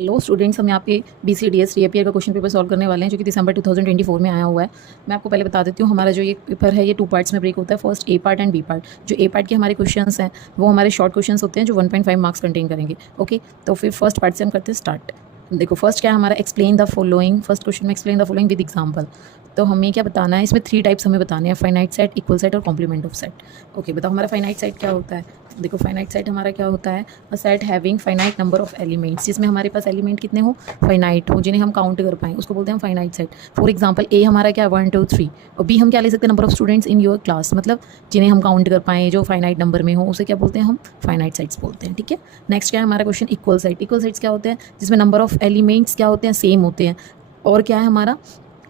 Hello students, हम यहाँ पे BCDS रीअपियर का क्वेश्चन पेपर सॉल्व करने वाले हैं जो कि दिसंबर 2024 में आया हुआ है। मैं आपको पहले बता देती हूँ, हमारा जो ये पेपर है ये 2 पार्ट्स में ब्रेक होता है। First A part and B part. जो A पार्ट के हमारे क्वेश्चंस हैं वो हमारे शॉर्ट क्वेश्चंस होते हैं जो 1.5 मार्क्स कंटेन करेंगे। ओके, तो फिर फर्स्ट पार्ट से हम करते हैं स्टार्ट। देखो फर्स्ट क्या है हमारा, explain the following. First question में explain the following with example. तो हमें क्या बताना है, इसमें 3 टाइप्स हमें बताने हैं, फाइनाइट सेट, इक्वल सेट और कॉम्प्लीमेंट ऑफ सेट। ओके, बताओ हमारा फाइनाइट सेट क्या होता है। देखो फाइनाइट सेट हमारा क्या होता है, a set having finite number of elements, जिसमें हमारे पास एलिमेंट कितने हो, फाइनाइट हो, जिन्हें हम काउंट कर पाएँ, उसको बोलते हैं फाइनाइट सेट। फॉर एग्जांपल ए हमारा क्या है 1 2 3, और बी हम क्या ले सकते हैं, number of students in your class, मतलब जिन्हें हम काउंट कर पाएँ, जो फाइनाइट नंबर में हो, उसे क्या बोलते हैं, हम फाइनाइट सेट्स बोलते हैं। ठीक है, नेक्स्ट क्या है हमारा question, equal set. Equal sets क्या होते हैं, जिसमें नंबर ऑफ एलिमेंट्स क्या होते हैं, सेम होते हैं, और क्या है हमारा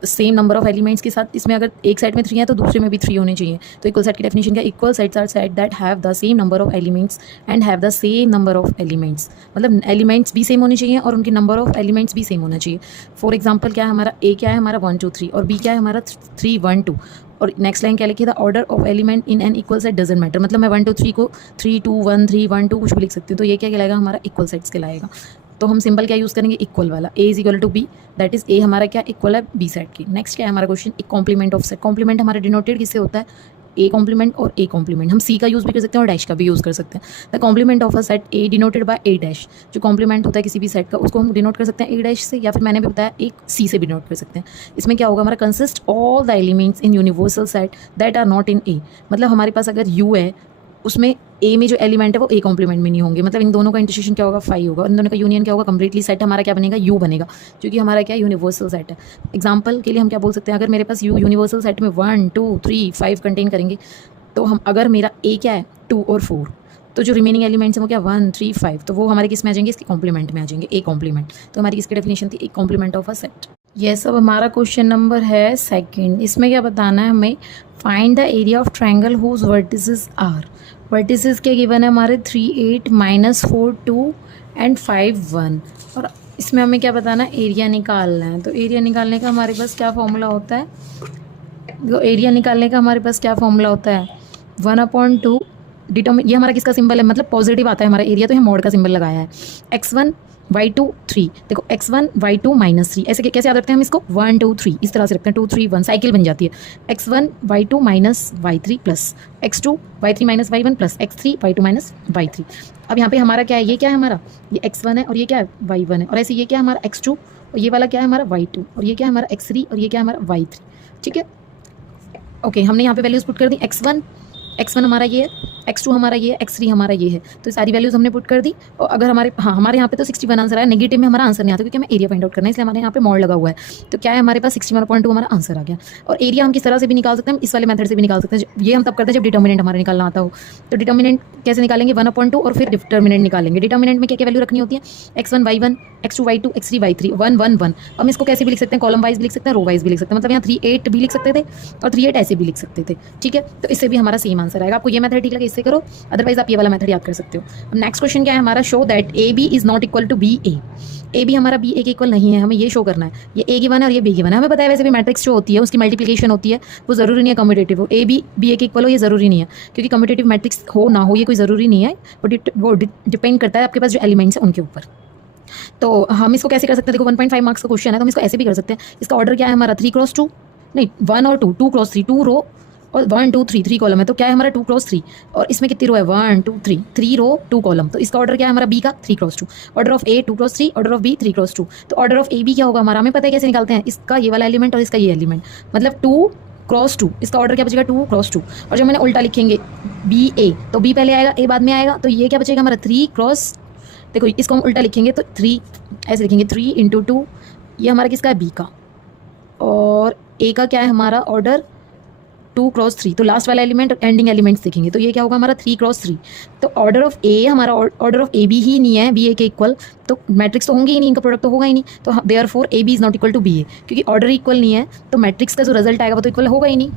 सेम नंबर ऑफ एलिमेंट्स के साथ, इसमें अगर एक सेट में 3 है तो दूसरे में भी 3 होने चाहिए। तो इक्वल सेट की डेफिनेशन क्या है, equal sets are set that have the same number of elements and have the same number of elements, मतलब एलिमेंट्स भी सेम होने चाहिए और उनके नंबर ऑफ एलिमेंट्स भी सेम होना चाहिए। फॉर एग्जाम्पल क्या है हमारा, ए क्या है हमारा 1 2 3 और बी क्या है हमारा 3 1 2, और नेक्स्ट लाइन क्या लिखी है, the order of element in an equal set doesn't matter, मतलब मैं 1 2 3 को 3 2 1 3 1 2 कुछ भी लिख सकती हूँ। तो ये क्या कहलाएगा, हमारा इक्वल सेट्स कहलाएगा। तो हम सिंपल क्या यूज़ करेंगे, इक्वल वाला, A is equal to B, that is A हमारा क्या इक्वल है बी सेट की। नेक्स्ट क्या है हमारा क्वेश्चन, एक कॉम्प्लीमेंट ऑफ सेट। कॉम्प्लीमेंट हमारा डिनोटेड किससे होता है, ए कॉम्प्लीमेंट और ए कॉम्प्लीमेंट। हम सी का यूज़ भी कर सकते हैं और डैश का भी यूज़ कर सकते हैं। The complement of a set A denoted by A dash, जो कॉम्प्लीमेंट होता है किसी भी सेट का उसको हम डिनोट कर सकते हैं ए डैश से, या फिर मैंने भी बताया एक सी से भी डिनोट कर सकते हैं। इसमें क्या होगा हमारा, consist all the elements in universal set that are not in A, मतलब हमारे पास अगर यू है उसमें ए में जो एलिमेंट है वो ए कॉम्प्लीमेंट में नहीं होंगे, मतलब इन दोनों का इंटरसेक्शन क्या होगा, 5 होगा, इन दोनों का यूनियन क्या होगा, कंप्लीटली सेट हमारा क्या बनेगा, यू बनेगा, क्योंकि हमारा क्या यूनिवर्सल सेट है। एग्जांपल के लिए हम क्या बोल सकते हैं, अगर मेरे पास यू यूनिवर्सल सेट में 1 2 3 5 कंटेन करेंगे, तो हम अगर मेरा ए क्या है 2 और 4, तो जो रिमेनिंग एलिमेंट्स हैं वो क्या 1 3 5, तो वो हमारे किस में आ जाएंगे, इसके कॉम्प्लीमेंट में आ जाएंगे, ए कॉम्प्लीमेंट। तो हमारी इसकी डेफिनेशन थी एक कॉम्प्लीमेंट ऑफ अ सेट। ये सब हमारा क्वेश्चन नंबर है सेकंड। इसमें क्या बताना है हमें, find the area of triangle whose vertices are. Vertices क्या गिवन है हमारे 3 8 -4 2 एंड 5 1, और इसमें हमें क्या बताना है, एरिया निकालना है। तो एरिया निकालने का हमारे पास क्या फॉर्मूला होता है, तो एरिया निकालने का हमारे पास क्या फॉर्मूला होता है, 1/2 डिटर्मिन, ये हमारा किसका सिंबल है, मतलब पॉजिटिव आता है हमारा एरिया, तो ये मॉड का सिंबल लगाया है। x1 y2 3, देखो x1 y2 -3, ऐसे कैसे याद रखते हैं हम इसको, 1 2 3 इस तरह से रखते हैं, 2 3 1 साइकिल बन जाती है। x1 y2 y3 plus x2 y3 y1 plus x3 y2 y3। अब यहाँ पे हमारा क्या है, ये क्या है हमारा, ये x1 है और ये क्या है y1 है, और ऐसे ये क्या है हमारा x2, और ये वाला क्या है हमारा y2, और ये क्या है हमारा x3, और ये क्या है हमारा y3। ठीक है, ओके, हमने यहाँ पे वैल्यूज़ पुट कर दी, x1 हमारा ये है, x2 हमारा ये है, x3 हमारा ये है, तो सारी वैल्यूज़ हमने पुट कर दी। और अगर हमारे यहाँ पे तो 61 आंसर आया, नेगेटिव में हमारा आंसर नहीं आता क्योंकि हमें एरिया फाइंड आउट करना है, इसलिए हमारे यहाँ पे मॉड लगा हुआ है। तो क्या है हमारे पास 61.2 हमारा आंसर आ गया। और एरिया हम किस तरह से भी निकाल सकते हैं, इस वाले मेथड से भी निकाल सकते हैं। ये हम तब करते हैं जब डिटर्मिनेंट हमारा निकालना आता हो। तो डिटर्मिनेंट कैसे निकालेंगे, 1/2 और फिर डिटर्मिनेंट निकालेंगे। डिटर्मिनेंट में क्या क्या वैल्यू रखनी होती है, x1 y1 x2 y2 x3 y3 1 1 1। हम इसको कैसे भी लिख सकते हैं, कॉलम वाइज भी लिख सकते हैं, रो वाइज भी लिख सकते हैं, मतलब यहाँ 3 8 भी लिख सकते थे और 3 8 ऐसे भी लिख सकते थे। ठीक है, तो इससे भी हमारा सेम आंसर आएगा। आपको ये मेथड ठीक लगे इससे करो, अदरवाइज आप ये वाला मेथड याद कर सकते हो। अब नेक्स्ट क्वेश्चन क्या है हमारा, show that A B is not equal to B A. A B हमारा बी ए के इक्वल नहीं है, हमें ये शो करना है। ये ए गिवन है और ये बी गिवन है, हमें पता है वैसे भी मैट्रिक्स जो होती है उसकी मल्टीप्लिकेशन होती है, वो जरूरी नहीं है कम्यूटेटिव हो, ए बी बी ए के इक्वल हो ये जरूरी नहीं है, क्योंकि कम्यूटेटिव मैट्रिक्स हो ना हो ये कोई ज़रूरी नहीं है, बट वो डिपेंड करता है आपके पास जो एलिमेंट्स हैं उनके ऊपर। तो हम इसको कैसे कर सकते हैं, देखो 1.5 मार्क्स का क्वेश्चन है, तो हम इसको ऐसे भी कर सकते हैं। इसका ऑर्डर क्या है हमारा 3 क्रॉस 2, नहीं 1 और 2, 2 क्रॉस 3, 2 रो और 1 2 3 3 कॉलम है, तो क्या है हमारा 2 क्रॉस 3, और इसमें कितनी रो है 1 2 3 3 रो 2 कॉलम, तो इसका ऑर्डर क्या है हमारा बी का 3 cross 2। Order of A 2 cross 3, order of B 3 cross 2। तो ऑर्डर ऑफ ए बी क्या होगा हमारा, हमें पता है कैसे निकालते हैं, इसका ये वाला एलिमेंट और इसका ये एलिमेंट, मतलब 2 क्रॉस 2, इसका ऑर्डर क्या बचेगा 2 क्रॉस 2। और जब मैंने उल्टा लिखेंगे बी ए, तो बी पहले आएगा ए बाद में आएगा, तो ये क्या बचेगा हमारा 3 क्रॉस, देखो इसको हम उल्टा लिखेंगे तो 3 ऐसे लिखेंगे 3 × 2, ये हमारा किसका है बी का, और ए का क्या है हमारा ऑर्डर 2 क्रॉस 3, तो लास्ट वाला एलिमेंट और एंडिंग एलिमेंट्स देखेंगे, तो ये क्या होगा हमारा 3 क्रॉस 3। तो ऑर्डर ऑफ ए हमारा ऑर्डर ऑफ ए बी ही नहीं है बी ए के इक्वल, तो मैट्रिक्स तो होंगे ही नहीं, इनका प्रोडक्ट तो होगा ही नहीं, तो therefore A B is not equal to B A, क्योंकि ऑर्डर इक्वल नहीं है तो मैट्रिक्स का जो रिजल्ट आएगा वो तो इक्वल होगा ही नहीं।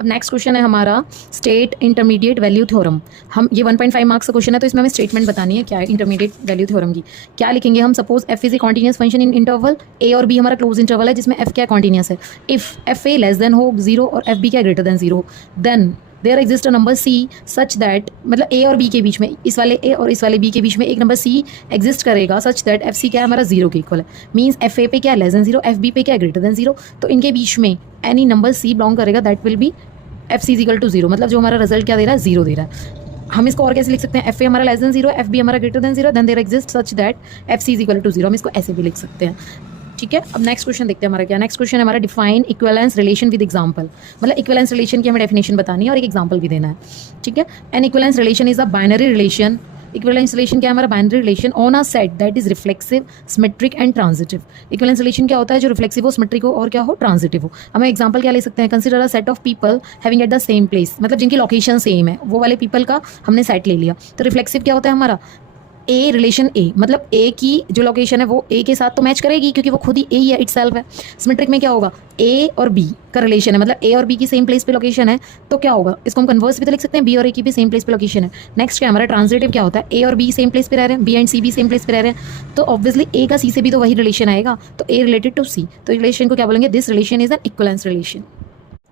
अब नेक्स्ट क्वेश्चन है हमारा स्टेट इंटरमीडिएट वैल्यू थ्योरम। हम ये 1.5 मार्क्स का क्वेश्चन है, तो इसमें हमें स्टेटमेंट बतानी है क्या है इंटरमीडिएट वैल्यू थ्योरम की। क्या लिखेंगे हम, suppose F is a continuous function in interval A और बी हमारा क्लोज इंटरवल है जिसमें एफ क्या कॉन्टिन्यूस है। If F A less than हो 0 और एफ बी क्या greater than 0, then there exist a number C such that, मतलब ए और बी के बीच में, इस वाले ए और इस वाले बी के बीच में एक नंबर सी एग्जिस्ट करेगा सच दैट एफ सी क्या है हमारा जीरो के इक्वल है, मीन्स एफ ए पे क्या है less than zero, F B पे क्या है ग्रेटर देन जीरो। तो इनके बीच में एनी नंबर सी बिलोंग करेगा that will be F C equal to zero, मतलब जो हमारा रिजल्ट क्या दे रहा है जीरो दे रहा है। हम इसको और कैसे लिख सकते हैं, एफ ए हमारा less than zero, F B हमारा greater than zero, then there exist such that F C is equal to zero, हम इसको ऐसे भी लिख सकते हैं। ठीक है, अब नेक्स्ट क्वेश्चन देखते हैं हमारा क्या। नेक्स्ट क्वेश्चन हमारा define equivalence relation with example, मतलब इक्विवेलेंस रिलेशन की हमें डेफिनेशन बतानी है और एक एग्जांपल भी देना है। ठीक है, N equivalence relation is a binary relation, equivalence relation क्या है हमारा binary relation on a set that is reflexive, symmetric and transitive. Equivalence relation क्या होता है, जो रिफ्लेक्सिव हो, सिमेट्रिक हो और क्या हो, ट्रांजिटिव हो। हमें एग्जांपल क्या ले सकते हैं, consider a set of people having at the same place, मतलब जिनकी लोकेशन सेम है, वो वाले पीपल का हमने सेट ले लिया। तो रिफ्लेक्सिव क्या होता है हमारा, ए रिलेशन ए, मतलब ए की जो लोकेशन है वो ए के साथ तो मैच करेगी क्योंकि वो खुद ही ए ही है, इटसेल्फ है। सिमेट्रिक में क्या होगा, ए और बी का रिलेशन है, मतलब ए और बी की सेम प्लेस पे लोकेशन है, तो क्या होगा, इसको हम कन्वर्स भी तो लिख सकते हैं, बी और ए की भी सेम प्लेस पे लोकेशन है। नेक्स्ट क्या हमारा ट्रांजिटिव क्या होता है, ए और बी सेम प्लेस पे रह रहे हैं, बी एंड सी भी सेम प्लेस पे रह रहे हैं, तो ऑब्वियसली ए का सी से भी तो वही रिलेशन आएगा, तो ए रिलेटेड टू सी, तो रिलेशन को क्या बोलेंगे, this relation is an equivalence relation.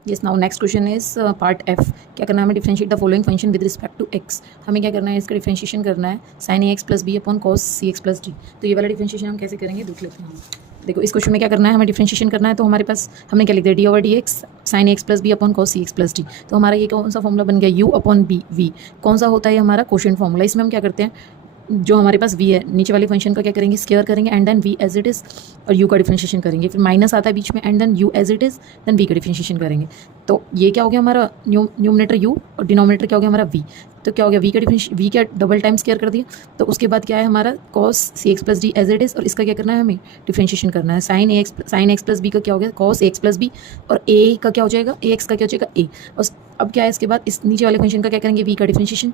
Yes, now next question is part F. क्या करना है हमें, differentiate the following function with respect to X. हमें क्या करना है, इसका डिफरेंशिएशन करना है sine A X plus B upon cos C X plus D. तो ये वाला डिफरेंशिएशन हम कैसे करेंगे देख लेते हैं हम। देखो इस क्वेश्चन में क्या करना है, हमें डिफरेंशिएशन करना है, तो हमारे पास हमने क्या लिख दिया, D over D X sine X plus B upon cos C X plus D. तो हमारा ये कौन सा फॉर्मूला बन गया, यू अपॉन बी, वी कौन सा होता है, ये हमारा क्वोशिएंट फॉर्मूला। इसमें हम क्या करते हैं, जो हमारे पास v है नीचे वाले फंक्शन का क्या करेंगे, स्क्वायर करेंगे and then v as it is और u का डिफरेंशिएशन करेंगे, फिर माइनस आता है बीच में and then u as it is, then v का डिफरेंशिएशन करेंगे। तो ये क्या हो गया हमारा, न्यूमरेटर u और डिनोमिनेटर क्या हो गया हमारा v। तो क्या हो गया, v का डबल टाइम स्क्वायर कर दिया, तो उसके बाद क्या है हमारा cos C X plus D as it is, और इसका क्या करना है हमें डिफरेंशिएशन करना है, साइन एक्स प्लस बी का क्या हो गया cos एक्स प्लस बी, और a का क्या हो जाएगा, a x का क्या हो जाएगा a। और अब क्या है इसके बाद इस नीचे वाले फंक्शन का क्या करेंगे, v का डिफरेंशिएशन,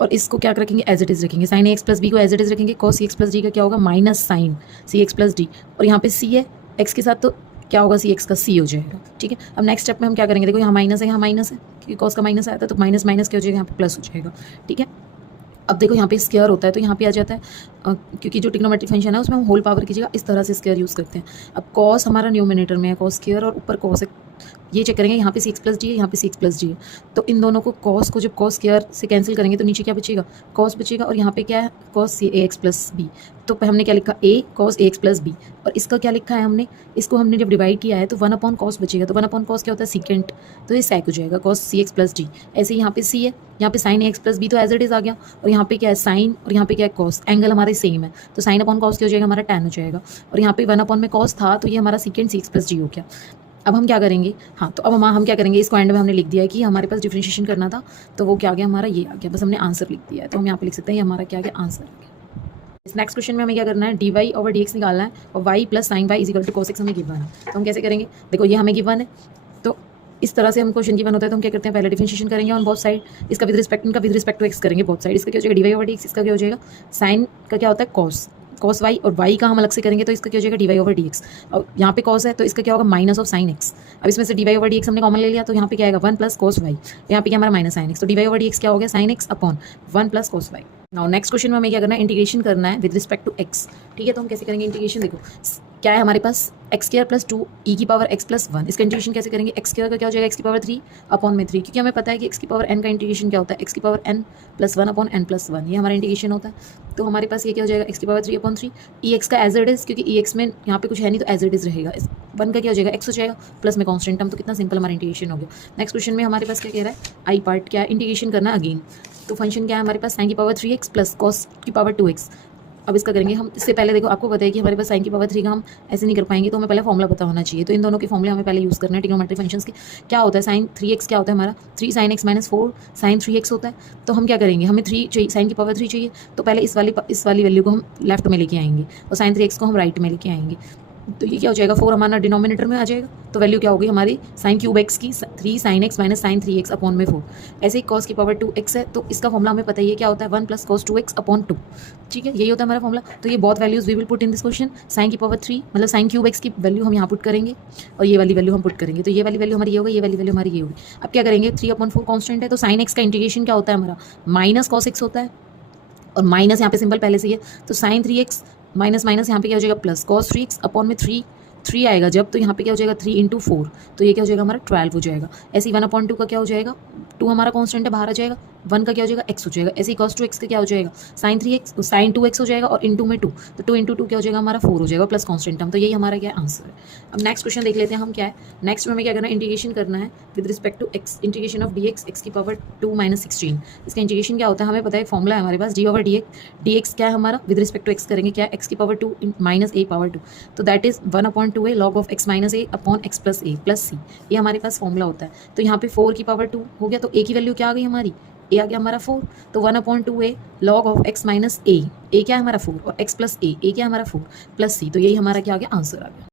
और इसको क्या रखेंगे, एज इट इज़ रखेंगे, साइन एक्स प्लस बी को एज इट इज़ रखेंगे, cos C X plus D का क्या होगा माइनस साइन सी एक्स प्लस डी, और यहाँ पे सी है एक्स के साथ, तो क्या होगा सी एक्स का सी हो जाएगा। ठीक है, अब नेक्स्ट स्टेप में हम क्या करेंगे, देखो यहाँ माइनस है, यहाँ माइनस है, क्योंकि कॉस का माइनस आया था, तो माइनस माइनस क्या हो जाएगा, यहाँ पे प्लस हो जाएगा। ठीक है, अब देखो यहाँ पे स्क्वायर होता है तो यहाँ पे आ जाता है, क्योंकि जो ट्रिग्नोमेट्रिक फंक्शन है उसमें हम होल पावर की जगह इस तरह से स्क्वायर यूज़ करते हैं। अब कॉस हमारा न्यूमिनेटर में है, कॉस स्क्वायर और ऊपर कॉस है, ये चेक करेंगे, यहाँ पे सी एक्स प्लस डी है, यहाँ पे सी एक्स प्लस डी है, तो इन दोनों को कॉस को जब कॉस स्क्वायर से कैंसिल करेंगे तो नीचे क्या बचेगा, कॉस बचेगा, और यहाँ पे क्या है कॉस सी ए एक्स प्लस बी। तो हमने क्या लिखा, ए cos A X plus B, और इसका क्या लिखा है हमने, इसको हमने जब डिवाइड किया है तो वन अपॉन कॉस बचेगा, तो वन अपॉन कॉस क्या होता है सीकेंट, तो ये सैक हो जाएगा cos C X plus D. ऐसे ही यहाँ पे सी है, यहाँ पे sign A X plus B तो एज इट इज़ आ गया, और यहाँ पे क्या है साइन और यहाँ पे क्या है कॉस, एंगल हमारे सेम है, तो साइन अपॉन कॉस क्या हो जाएगा हमारा टैन हो जाएगा, और यहाँ पे वन अपॉन में कॉस था तो ये हमारा सीकेंट सी एक्स प्लस डी हो गया। अब हम क्या करेंगे, हाँ तो अब हम क्या करेंगे, इसको एंड में हमने लिख दिया है कि हमारे पास डिफरेंशिएशन करना था, तो वो क्या आ गया हमारा, ये आ गया, बस हमने आंसर लिख दिया है, तो हम यहाँ पे लिख सकते हैं ये हमारा क्या आ गया, आंसर आ गया। इस नेक्स्ट क्वेश्चन में हमें क्या करना है, D Y over D X निकालना है, और Y plus sine Y is equal to cos X हमें गिवन है। तो हम कैसे करेंगे, देखो ये हमें गिवन है, तो इस तरह से हम क्वेश्चन गिवन होता है तो हम क्या करते हैं, पहले डिफरेंशिएशन करेंगे ऑन बोथ साइड, इसका विद रिस्पेक्ट टू एक्स करेंगे बोथ साइड, इसका क्या हो जाएगा D Y over D X, इसका क्या हो जाएगा साइन का क्या होता है कॉस वाई, और वाई का हम अलग से करेंगे तो इसका क्या हो जाएगा D Y over D X, और यहाँ पे कॉस है तो इसका क्या होगा माइनस ऑफ साइन एक्स। अब इसमें से D Y over D X हमने कॉमन ले लिया, तो यहाँ पे क्या आएगा वन प्लस कॉस वाई, यहाँ पे क्या हमारा माइनस साइन एक्स, तो D Y over D X क्या हो गया sine X upon one plus cos Y. Now next question में हमें क्या करना है, इंटीग्रेशन करना है विद रिस्पेक्ट टू एक्स। ठीक है, तो हम कैसे करेंगे इंटीग्रेशन, देखो क्या है हमारे पास एक्स स्क्वायर प्लस टू ई की पावर एक्स प्लस वन, इसका इंटीग्रेशन कैसे करेंगे, एक्स स्क्वायर का क्या हो जाएगा एक्स की पावर थ्री अपॉन में थ्री, क्योंकि हमें पता है कि एक्स की पावर एन का इंटीग्रेशन क्या होता है, एक्स की power N plus one upon N plus one, ये हमारा इंटीग्रेशन होता है। तो हमारे पास ये क्या हो जाएगा एक्स की पावर थ्री अपॉन थ्री, ई एक्स का एज इट इज़, क्योंकि ई एक्स में यहाँ पे कुछ है नहीं तो एज इट इज़ रहेगा, वन का क्या हो जाएगा एक्स हो जाएगा प्लस में कॉन्स्टेंट टर्म, तो कितना सिंपल हमारा इंटीग्रेशन हो गया। नेक्स्ट क्वेश्चन में हमारे पास क्या कह रहा है, आई पार्ट क्या है, इंटीग्रेशन करना अगेन, तो फंक्शन क्या है हमारे पास साइन की power three x plus cos की पावर टू एक्स। अब इसका करेंगे हम, इससे पहले देखो आपको बताइए कि हमारे पास साइन की पावर थ्री का हम ऐसे नहीं कर पाएंगे, तो हमें पहले फॉर्मूला पता होना चाहिए, तो इन दोनों के फॉर्मूले हमें पहले यूज़ करना है ट्रिग्नोमेट्रिक फंक्शंस के। क्या होता है साइन थ्री एक्स क्या होता है हमारा, three sine x minus four sine three x होता है, तो हम क्या करेंगे, हमें थ्री चाहिए, साइन की पावर थ्री चाहिए, तो पहले इस वाली वैल्यू को हम लेफ्ट में लेके आएंगे और साइन थ्री एक्स को हम राइट में लेके आएंगे, तो ये क्या हो जाएगा फोर हमारा डिनोमिनेटर में आ जाएगा, तो वैल्यू क्या होगी हमारी साइन क्यूब एक्स की three sine x minus sine three x upon में फोर। ऐसे ही कॉस की पावर टू एक्स है, तो इसका फॉर्मूला हमें पता ही है क्या होता है, one plus cos two x upon two. ठीक है, यही होता है हमारा फॉर्मूला। तो ये बहुत values we will put in this question, sine की पावर थ्री मतलब साइन क्यूब एक्स की वैल्यू हम यहाँ पुट करेंगे, और ये वाली वैल्यू हम पुट करेंगे, तो ये वाली वैल्यू हमारी ये होगी, ये वाली वैल्यू हमारी ये होगी। अब क्या करेंगे, थ्री अपॉन फोर कॉन्स्टेंट है, तो साइन एक्स का इंटीग्रेशन क्या होता है हमारा माइनस कॉस एक्स होता है, और माइनस यहाँ पे सिंपल पहले से ही है, तो sine three x minus minus यहाँ पे क्या हो जाएगा plus cos three x upon में थ्री, 3 आएगा जब, तो यहाँ पे क्या हो जाएगा 3 इंटू 4, तो ये क्या हो जाएगा हमारा 12 हो जाएगा। ऐसे ही 1/2 का क्या हो जाएगा, 2 हमारा कॉन्स्टेंट है बाहर आ जाएगा, 1 का क्या हो जाएगा x हो जाएगा। ऐसे ही cos 2x का क्या हो जाएगा sin 2x हो जाएगा और इंटू में 2, तो 2 इंटू 2 क्या हो जाएगा हमारा 4 हो जाएगा प्लस कॉन्स्टेंट टर्म। तो यही हमारा क्या आंसर है। अब नेक्स्ट क्वेश्चन देख लेते हैं हम क्या है। नेक्स्ट में हमें क्या करना है, इंटीग्रेशन करना है with respect to x, integration of dx x की पावर 2 - 16। इसका इंटीग्रेशन क्या होता है हमें पता है, फॉर्मूला है हमारे पास d/dx क्या है हमारा विद रिस्पेक्ट टू x करेंगे क्या है x की पावर 2 - a पावर 2, तो that is 1/2a log of x - a upon x plus a plus c, ये हमारे पास फॉर्मूला होता है। तो यहाँ पे 4 की पावर 2 हो गया, तो a की वैल्यू क्या आ गई हमारी, a आ गया हमारा 4, तो 1/2a log of x - a, a क्या है हमारा 4 और x प्लस a क्या है हमारा 4 प्लस c, तो यही हमारा क्या आ गया आंसर आ गया।